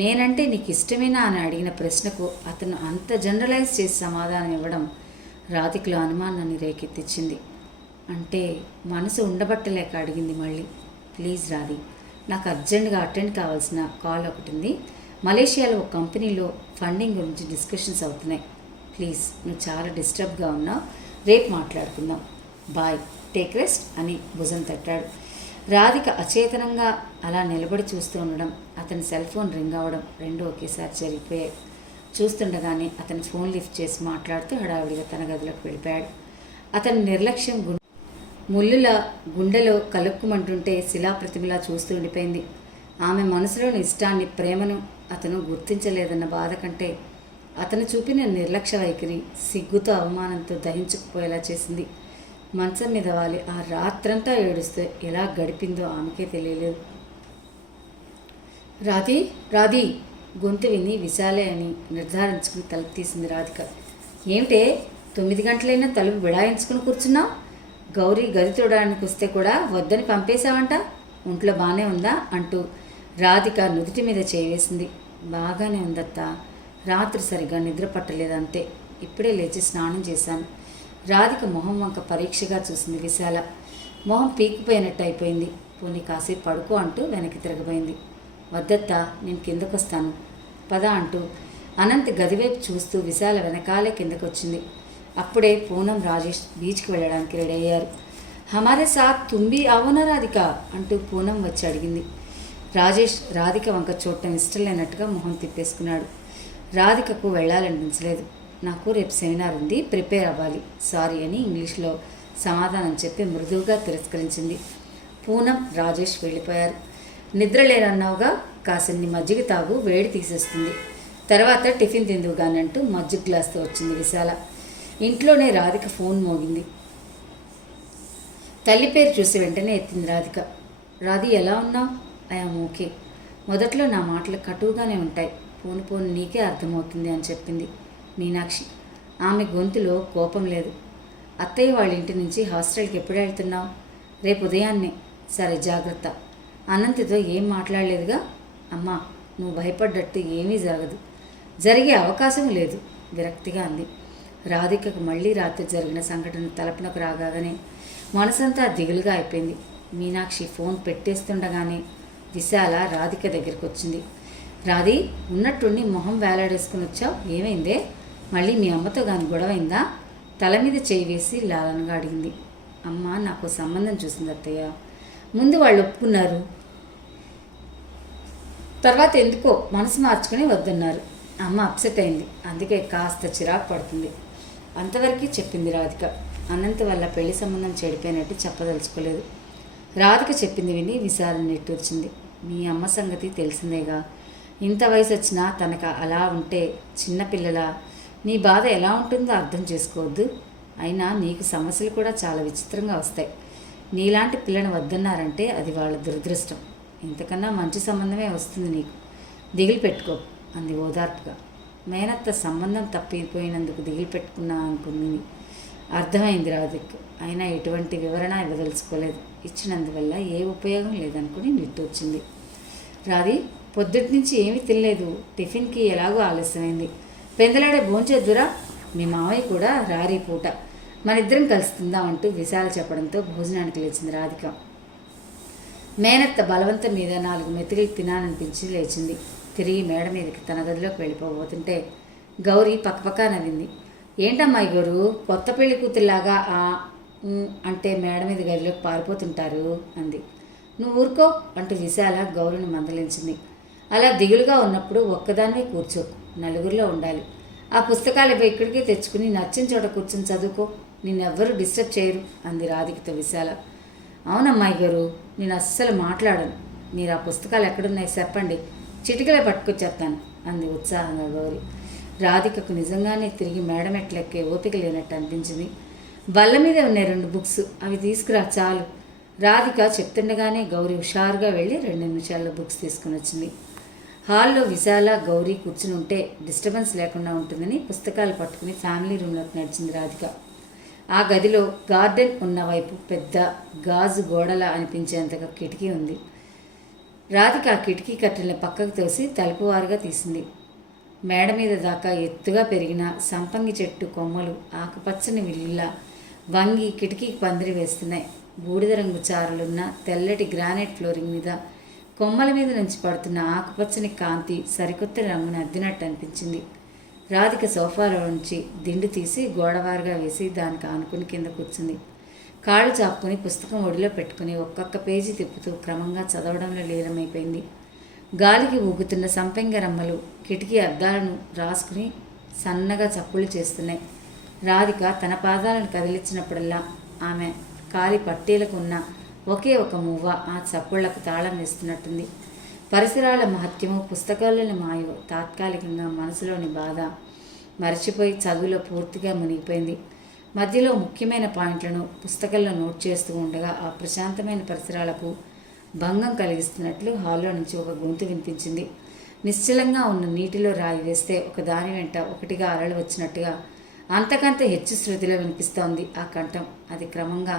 నేనంటే నీకు ఇష్టమేనా అని అడిగిన ప్రశ్నకు అతను అంత జనరలైజ్ చేసి సమాధానం ఇవ్వడం రాధికలో అనుమానాన్ని రేకెత్తించింది. అంటే మనసు ఉండబట్టలేక అడిగింది మళ్ళీ. ప్లీజ్ రాధి, నాకు అర్జెంటుగా అటెండ్ కావాల్సిన కాల్ ఒకటి ఉంది. మలేషియాలో ఒక కంపెనీలో ఫండింగ్ గురించి డిస్కషన్స్ అవుతున్నాయి. ప్లీజ్, నువ్వు చాలా డిస్టర్బ్గా ఉన్నావు, రేపు మాట్లాడుకుందాం, బాయ్, టేక్ రెస్ట్ అని భుజం తట్టాడు. రాధిక అచేతనంగా అలా నిలబడి చూస్తూ ఉండడం, అతని సెల్ ఫోన్ రింగ్ అవ్వడం రెండూ ఒకేసారి జరిగిపోయాయి. చూస్తుండగానే అతని ఫోన్ లిఫ్ట్ చేసి మాట్లాడుతూ హడావిడిగా తన గదిలోకి వెళ్ళిపోయాడు. అతని నిర్లక్ష్యం ముళ్ళుల గుండెలో కలుక్కుమంటుంటే శిలాప్రతిమలా చూస్తూ ఉండిపోయింది. ఆమె మనసులోని ఇష్టాన్ని, ప్రేమను అతను గుర్తించలేదన్న బాధ కంటే అతను చూపిన నిర్లక్ష్య వైఖరి సిగ్గుతో అవమానంతో దహించుకుపోయేలా చేసింది. మంచం మీద వాలి ఆ రాత్రంతా ఏడుస్తూ ఎలా గడిపిందో ఆమెకే తెలియలేదు. రాధి రాధి గొంతు విని విశాలే అని నిర్ధారించుకుని తలుపు తీసింది రాధిక. ఏమిటే 9 గంటలైనా తలుపు విడాయించుకుని కూర్చున్నావు? గౌరీ గది తోడడానికి వస్తే కూడా వద్దని పంపేశావంట, ఒంట్లో బాగానే ఉందా అంటూ రాధిక నుదుటి మీద చేవేసింది. బాగానే ఉందత్తా, రాత్రి సరిగ్గా నిద్ర పట్టలేదంతే, ఇప్పుడే లేచి స్నానం చేశాను. రాధిక మొహం వంక పరీక్షగా చూసింది విశాల. మొహం పీకిపోయినట్టు అయిపోయింది. పోనీ కాసేపు పడుకో అంటూ వెనక్కి తిరగబోయింది. వద్దత్తా, నేను కిందకొస్తాను, పద అంటూ అనంత్ గదివైపు చూస్తూ విశాల వెనకాలే కిందకొచ్చింది. అప్పుడే పూనం రాజేష్ బీచ్కి వెళ్ళడానికి రెడీ అయ్యారు. హమారే సాత్ తుంబి అవునా రాధిక అంటూ పూనం వచ్చి అడిగింది. రాజేష్ రాధిక వంక చూడటం ఇష్టం లేనట్టుగా మొహం తిప్పేసుకున్నాడు. రాధికకు వెళ్ళాలనిపించలేదు. నాకు రేపు సెమినార్ ఉంది, ప్రిపేర్ అవ్వాలి, సారీ అని ఇంగ్లీష్లో సమాధానం చెప్పి మృదువుగా తిరస్కరించింది. పూనం రాజేష్ వెళ్ళిపోయారు. నిద్ర లేనన్నావుగా, కాసిన్ని మజ్జిగ తాగు, వేడి తీసేస్తుంది, తర్వాత టిఫిన్ తిందువు గానంటూ మజ్జిగ గ్లాస్తో వచ్చింది విశాల. ఇంట్లోనే రాధిక ఫోన్ మోగింది. తల్లి పేరు చూసి వెంటనే ఎత్తింది రాధిక. రాధి, ఎలా ఉన్నావు? I am okay. మొదట్లో నా మాటలు కటువుగానే ఉంటాయి, పోను పోను నీకే అర్థమవుతుంది అని చెప్పింది మీనాక్షి. ఆమె గొంతులో కోపం లేదు. అత్తయ్య వాళ్ళ ఇంటి నుంచి హాస్టల్కి ఎప్పుడు వెళ్తున్నావు? రేపు ఉదయాన్నే. సరే, జాగ్రత్త. అనంతితో ఏం మాట్లాడలేదుగా? అమ్మా, నువ్వు భయపడ్డట్టు ఏమీ జరగదు, జరిగే అవకాశం లేదు, విరక్తిగా అంది. రాధికకు మళ్ళీ రాత్రి జరిగిన సంఘటన తలపునకు రాగానే మనసంతా దిగులుగా అయిపోయింది. మీనాక్షి ఫోన్ పెట్టేస్తుండగానే విశాల రాధిక దగ్గరికి వచ్చింది. రాధి, ఉన్నట్టుండి మొహం వేలాడేసుకుని వచ్చావు, ఏమైందే? మళ్ళీ మీ అమ్మతో కానీ గొడవైందా? తల మీద చేయి వేసి లాలనగా అడిగింది. అమ్మ నాకు సంబంధం చూసింది అత్తయ్య. ముందు వాళ్ళు ఒప్పుకున్నారు, తర్వాత ఎందుకో మనసు మార్చుకుని వద్దన్నారు. అమ్మ అప్సెట్ అయింది, అందుకే కాస్త చిరాకు పడుతుంది, అంతవరకు చెప్పింది రాధిక. అనంత్ వల్ల పెళ్లి సంబంధం చెడిపోయినట్టు చెప్పదలుచుకోలేదు. రాధిక చెప్పింది విని విశాలని నిట్టూర్చింది. మీ అమ్మ సంగతి తెలిసిందేగా, ఇంత వయసు వచ్చినా తనకు అలా ఉంటే చిన్నపిల్లల నీ బాధ ఎలా ఉంటుందో అర్థం చేసుకోవద్దు. అయినా నీకు సమస్యలు కూడా చాలా విచిత్రంగా వస్తాయి. నీలాంటి పిల్లని వద్దన్నారంటే అది వాళ్ళ దురదృష్టం. ఇంతకన్నా మంచి సంబంధమే వస్తుంది నీకు, దిగులు పెట్టుకో అంది ఓదార్పుగా. మేనత్త సంబంధం తప్పిపోయినందుకు దిగులు పెట్టుకున్నా అనుకుంది. అర్థమైంది రాధిక్. అయినా ఎటువంటి వివరణ ఇవ్వదలుచుకోలేదు. ఇచ్చినందువల్ల ఏ ఉపయోగం లేదనుకుని నిట్టూర్చింది. రాధి, పొద్దుటి నుంచి ఏమీ తినలేదు, టిఫిన్కి ఎలాగో ఆలస్యమైంది, పెందలాడే భోంచేద్దురా, మీ మావయ్య కూడా రారీ పూట, మన ఇద్దరం కలుస్తుందామంటూ విశాల చెప్పడంతో భోజనానికి లేచింది రాధిక. మేనత్త బలవంతం మీద 4 మెతుకులు తినాలనిపించి లేచింది. తిరిగి మేడ మీదకి తన గదిలోకి వెళ్ళిపోబోతుంటే గౌరీ పక్కపక్క నవ్వింది. ఏంటమ్మాయి గౌరు, కొత్త పెళ్లి కూతురులాగా అంటే మేడ మీద గదిలోకి పారిపోతుంటారు అంది. నువ్వు ఊరుకో అంటూ విశాల గౌరిని మందలించింది. అలా దిగులుగా ఉన్నప్పుడు ఒక్కదానివే కూర్చో, నలుగురిలో ఉండాలి. ఆ పుస్తకాలు ఇక్కడికే తెచ్చుకుని నచ్చిన చోట కూర్చొని చదువుకో, నిన్నెవ్వరూ డిస్టర్బ్ చేయరు అంది రాధికతో విశాల. అవునమ్మాయి గారు, నేను అస్సలు మాట్లాడను, మీరు ఆ పుస్తకాలు ఎక్కడున్నాయి చెప్పండి, చిటికలే పట్టుకొచ్చేస్తాను అంది ఉత్సాహంగా గౌరి. రాధికకు నిజంగానే తిరిగి మేడమెట్లెక్కే ఓపిక లేనట్టు అనిపించింది. బల్ల మీదే ఉన్నాయి 2 బుక్స్, అవి తీసుకురా చాలు. రాధిక చెప్తుండగానే గౌరి హుషారుగా వెళ్ళి 2 నిమిషాల్లో బుక్స్ తీసుకుని వచ్చింది. హాల్లో విశాల గౌరీ కూర్చుని ఉంటే డిస్టర్బెన్స్ లేకుండా ఉంటుందని పుస్తకాలు పట్టుకుని ఫ్యామిలీ రూమ్లోకి నడిచింది రాధిక. ఆ గదిలో గార్డెన్ ఉన్న వైపు పెద్ద గాజు గోడలా అనిపించేంతగా కిటికీ ఉంది. రాధిక ఆ కిటికీ కట్టెల్ని పక్కకు తోసి తలుపువారుగా తీసింది. మేడ మీద దాకా ఎత్తుగా పెరిగిన సంపంగి చెట్టు కొమ్మలు ఆకుపచ్చని విల్లులా వంగి కిటికీకి పందిరి వేస్తున్నాయి. బూడిద రంగు చారలున్న తెల్లటి గ్రానైట్ ఫ్లోరింగ్ మీద కొమ్మల మీద నుంచి పడుతున్న ఆకుపచ్చని కాంతి సరికొత్త రంగుని అద్దినట్టు అనిపించింది. రాధిక సోఫాలో నుంచి దిండు తీసి గోడవారుగా వేసి దానికి ఆనుకుని కింద కూర్చుంది. కాళ్ళు చాపుకొని పుస్తకం ఒడిలో పెట్టుకుని ఒక్కొక్క పేజీ తిప్పుతూ క్రమంగా చదవడంలో లీనమైపోయింది. గాలికి ఊగుతున్న సంపెంగ రమ్మలు కిటికీ అద్దాలను రాసుకుని సన్నగా చప్పుళ్ళు చేస్తున్నాయి. రాధిక తన పాదాలను కదిలించినప్పుడల్లా ఆమె కాలి పట్టీలకు ఉన్న ఒకే ఒక మువ్వ ఆ చప్పుళ్లకు తాళం వేస్తున్నట్టుంది. పరిసరాల మహత్యము, పుస్తకాల్లోని మాయో తాత్కాలికంగా మనసులోని బాధ మరచిపోయి చదువులో పూర్తిగా మునిగిపోయింది. మధ్యలో ముఖ్యమైన పాయింట్లను పుస్తకంలో నోట్ చేస్తూ ఉండగా ఆ ప్రశాంతమైన పరిసరాలకు భంగం కలిగిస్తున్నట్లు హాల్లో నుంచి ఒక గొంతు వినిపించింది. నిశ్చలంగా ఉన్న నీటిలో రాయి వేస్తే ఒక దాని వెంట ఒకటిగా అలలు వచ్చినట్టుగా అంతకంత హెచ్చు శృతిలో వినిపిస్తోంది ఆ కంఠం. అది క్రమంగా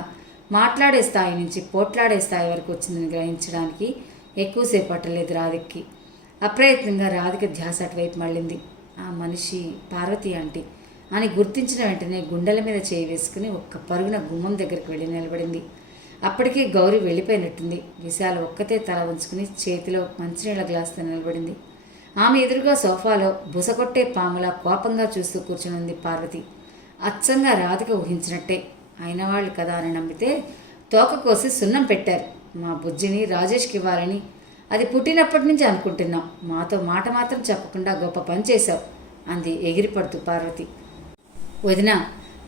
మాట్లాడే స్థాయి నుంచి పోట్లాడే స్థాయి వరకు వచ్చిందని గ్రహించడానికి ఎక్కువసేపు పట్టలేదు రాధిక్కి. అప్రయత్నంగా రాధిక ధ్యాస అటువైపు మళ్ళింది. ఆ మనిషి పార్వతి ఆంటీ అని గుర్తించిన వెంటనే గుండెల మీద చేయి వేసుకుని ఒక్క పరుగున గుమ్మం దగ్గరికి వెళ్ళి నిలబడింది. అప్పటికే గౌరీ వెళ్ళిపోయినట్టుంది. విశాల ఒక్కతే తల ఉంచుకుని చేతిలో మంచినీళ్ళ గ్లాసుతో నిలబడింది. ఆమె ఎదురుగా సోఫాలో బుసకొట్టే పాములా కోపంగా చూస్తూ కూర్చునుంది పార్వతి. అచ్చంగా రాధిక ఊహించినట్టే. అయిన వాళ్ళు కదా అని నమ్మితే తోక కోసి సున్నం పెట్టారు. మా బుజ్జిని రాజేష్కి ఇవ్వాలని అది పుట్టినప్పటి నుంచి అనుకుంటున్నాం. మాతో మాట మాత్రం చెప్పకుండా గొప్ప పని చేశావు అంది ఎగిరిపడుతూ పార్వతి. వదినా,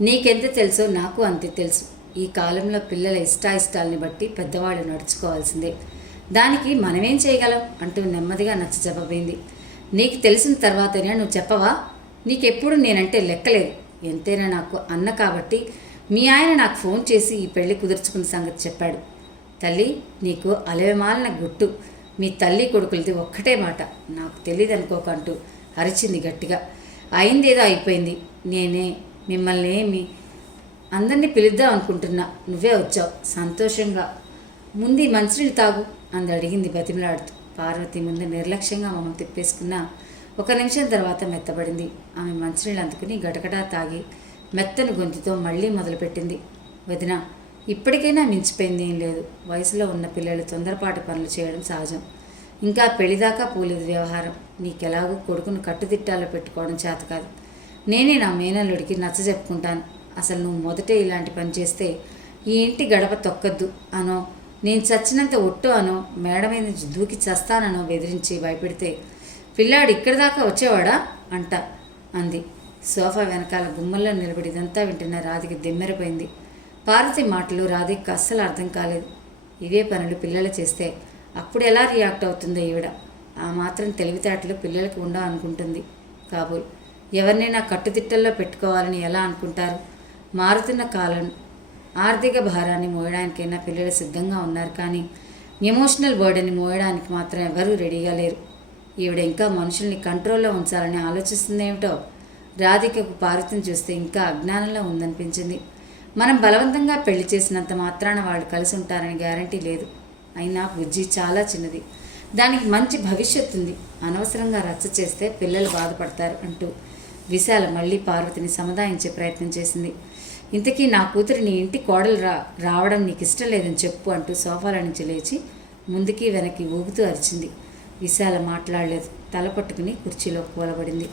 నీకెంత తెలుసో నాకు అంతే తెలుసు. ఈ కాలంలో పిల్లల ఇష్టాయిష్టాలని బట్టి పెద్దవాళ్ళు నడుచుకోవాల్సిందే. దానికి మనమేం చేయగలం అంటూ నెమ్మదిగా నచ్చజెప్పబోయింది. నీకు తెలిసిన తర్వాతైనా నువ్వు చెప్పవా? నీకెప్పుడు నేనంటే లెక్కలేదు. ఎంతైనా నాకు అన్న కాబట్టి మీ ఆయన నాకు ఫోన్ చేసి ఈ పెళ్లి కుదుర్చుకున్న సంగతి చెప్పాడు. తల్లి, నీకు అలవమాలిన గుట్టు. మీ తల్లి కొడుకులది ఒక్కటే మాట, నాకు తెలియదు అనుకోకంటూ అరిచింది గట్టిగా. అయిందేదో అయిపోయింది. నేనే మిమ్మల్ని అందరినీ పిలుద్దాం అనుకుంటున్నా, నువ్వే వచ్చావు సంతోషంగా. ముందు మంచినీళ్ళు తాగు అంది అడిగింది బతిమలాడుతూ. పార్వతి ముందు నిర్లక్ష్యంగా మొహం తిప్పేసుకున్న 1 నిమిషం తర్వాత మెత్తబడింది. ఆమె మంచినీళ్ళు అందుకుని గటగటా తాగి మెత్తని గొంతుతో మళ్ళీ మొదలుపెట్టింది. వదిన, ఇప్పటికైనా మించిపోయింది ఏం లేదు. వయసులో ఉన్న పిల్లలు తొందరపాటు పనులు చేయడం సహజం. ఇంకా పెళ్లిదాకా పోలేదు వ్యవహారం. నీకెలాగూ కొడుకును కట్టుదిట్టాలో పెట్టుకోవడం చేత కాదు. నేనే నా మేనల్లుడికి నచ్చ చెప్పుకుంటాను. అసలు నువ్వు మొదటే ఇలాంటి పని చేస్తే ఈ ఇంటి గడప తొక్కద్దు అనో, నేను చచ్చినంత ఒట్టు అనో, మేడ మీద నుంచి దూకి చస్తాననో బెదిరించి భయపెడితే పిల్లాడు ఇక్కడి దాకా వచ్చేవాడా అంట అంది. సోఫా వెనకాల గుమ్మల్లో నిలబడి ఇదంతా వింటున్న రాధిక దిమ్మెరపోయింది. పార్వతి మాటలు రాధికకు అస్సలు అర్థం కాలేదు. ఇవే పనులు పిల్లలు చేస్తే అప్పుడు ఎలా రియాక్ట్ అవుతుందో ఈవిడ. ఆ మాత్రం తెలివితేటలు పిల్లలకు ఉండవు అనుకుంటుంది కాబోలు. ఎవరినైనా కట్టుదిట్టల్లో పెట్టుకోవాలని ఎలా అనుకుంటారు? మారుతున్న కాలం ఆర్థిక భారాన్ని మోయడానికైనా పిల్లలు సిద్ధంగా ఉన్నారు, కానీ ఎమోషనల్ బర్డెన్ని మోయడానికి మాత్రం ఎవరూ రెడీగా లేరు. ఈవిడ ఇంకా మనుషుల్ని కంట్రోల్లో ఉంచాలని ఆలోచిస్తుందేమిటో. రాధికకు పార్వతిని చూస్తే ఇంకా అజ్ఞానంలో ఉందనిపించింది. మనం బలవంతంగా పెళ్లి చేసినంత మాత్రాన వాళ్ళు కలిసి ఉంటారని గ్యారంటీ లేదు. అయినా బుజ్జి చాలా చిన్నది, దానికి మంచి భవిష్యత్తు ఉంది. అనవసరంగా రచ్చ చేస్తే పిల్లలు బాధపడతారు అంటూ విశాల మళ్ళీ పార్వతిని సముదాయించే ప్రయత్నం చేసింది. ఇంతకీ నా కూతురు నీ ఇంటి కోడలు రావడం నీకు ఇష్టం లేదని చెప్పు అంటూ సోఫాల నుంచి లేచి ముందుకి వెనక్కి ఊగుతూ అరిచింది. విశాల మాట్లాడలేదు. తల పట్టుకుని కుర్చీలో కూలబడింది.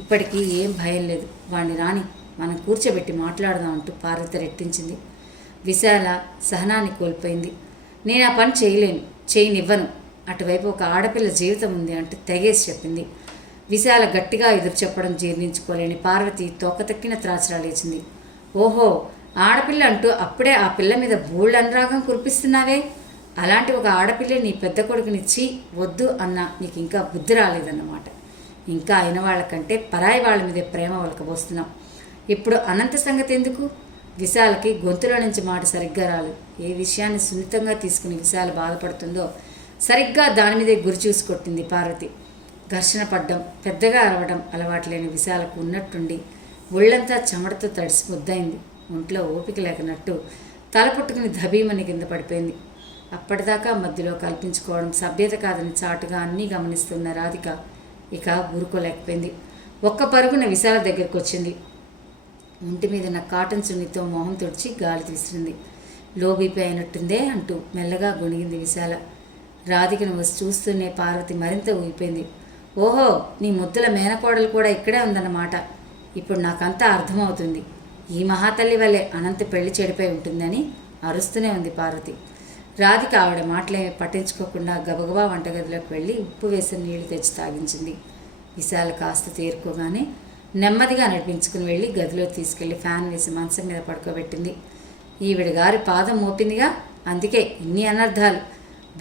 ఇప్పటికీ ఏం భయం లేదు. వాణ్ణి రాని, మనం కూర్చోబెట్టి మాట్లాడదాం అంటూ పార్వతి రెట్టించింది. విశాల సహనాన్ని కోల్పోయింది. నేను ఆ పని చేయనివ్వను. అటువైపు ఒక ఆడపిల్ల జీవితం ఉంది అంటూ తెగేసి చెప్పింది. విశాల గట్టిగా ఎదురు చెప్పడం జీర్ణించుకోలేని పార్వతి తోకతక్కిన త్రాచరా లేచింది. ఓహో, ఆడపిల్ల అంటూ అప్పుడే ఆ పిల్ల మీద బోల్డ్ అనురాగం కురిపిస్తున్నావే అలాంటి ఒక ఆడపిల్ల నీ పెద్ద కొడుకునిచ్చి వద్దు అన్న నీకు ఇంకా బుద్ధి రాలేదన్నమాట. ఇంకా అయిన వాళ్ళకంటే పరాయి వాళ్ళ మీదే ప్రేమ ఒలకబోస్తున్నాం. ఇప్పుడు అనంత సంగతి ఎందుకు? విశాలకి గొంతులో నుంచి మాట సరిగ్గా రాలేదు. ఏ విషయాన్ని సున్నితంగా తీసుకుని విశాల బాధపడుతుందో సరిగ్గా దాని మీదే గురి చూసి కొట్టింది పార్వతి. ఘర్షణ పడ్డం, పెద్దగా అరవడం అలవాట్లేని విశాలకు ఉన్నట్టుండి ఒళ్ళంతా చెమటతో తడిసి ముద్దయింది. ఒంట్లో ఓపిక లేకనట్టు తల పుట్టుకుని ధబీమని కింద పడిపోయింది. అప్పటిదాకా మధ్యలో కల్పించుకోవడం సభ్యత కాదని చాటుగా అన్నీ గమనిస్తున్న రాధిక ఇక ఊరుకోలేకపోయింది. ఒక్క పరుగున విశాల దగ్గరికి వచ్చింది. ఒంటి మీద నా కాటన్ చున్నీతో మొహం తుడిచి గాలి తీసింది. లోబీపీ అయినట్టుందే అంటూ మెల్లగా గొణిగింది విశాల. రాధికను వచ్చి చూస్తూనే పార్వతి మరింత ఊగిపోయింది. ఓహో, నీ ముద్దుల మేనకోడలు కూడా ఇక్కడే ఉందన్నమాట. ఇప్పుడు నాకంతా అర్థమవుతుంది. ఈ మహాతల్లి వల్లే అనంత పెళ్లి చెడిపోయి ఉంటుందని అరుస్తూనే ఉంది పార్వతి. రాధిక ఆవిడ మాటలేమీ పట్టించుకోకుండా గబగబా వంటగదిలోకి వెళ్ళి ఉప్పు వేసిన నీళ్లు తెచ్చి తాగించింది. విశాల కాస్త తేరుకోగానే నెమ్మదిగా నడిపించుకుని వెళ్ళి గదిలో తీసుకెళ్లి ఫ్యాన్ వేసి మంచం మీద పడుకోబెట్టింది. ఈవిడ గారి పాదం మోపిందిగా, అందుకే ఇన్ని అనర్థాలు.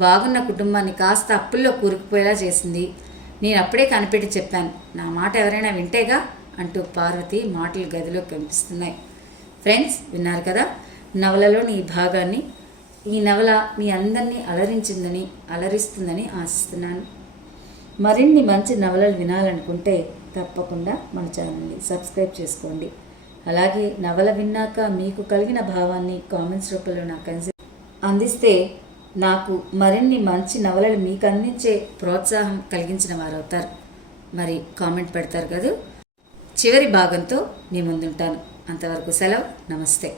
బాగున్న కుటుంబాన్ని కాస్త అప్పుల్లో కూరుకుపోయేలా చేసింది. నేను అప్పుడే కనిపెట్టి చెప్పాను, నా మాట ఎవరైనా వింటేగా అంటూ పార్వతి మాటలు గదిలో కనిపిస్తున్నాయి. ఫ్రెండ్స్, విన్నారు కదా నవలలోని ఈ భాగాన్ని. ఈ నవల మీ అందరినీ అలరిస్తుందని ఆశిస్తున్నాను. మరిన్ని మంచి నవలలు వినాలనుకుంటే తప్పకుండా మన ఛానల్ని సబ్స్క్రైబ్ చేసుకోండి. అలాగే నవల విన్నాక మీకు కలిగిన భావాన్ని కామెంట్స్ రూపంలో నాకు అందిస్తే నాకు మరిన్ని మంచి నవలలు మీకు అందించే ప్రోత్సాహం కలిగించిన వారు అవుతారు. మరి కామెంట్ పెడతారు కదా. చివరి భాగంతో మీ ముందుంటాను. అంతవరకు సెలవు. నమస్తే.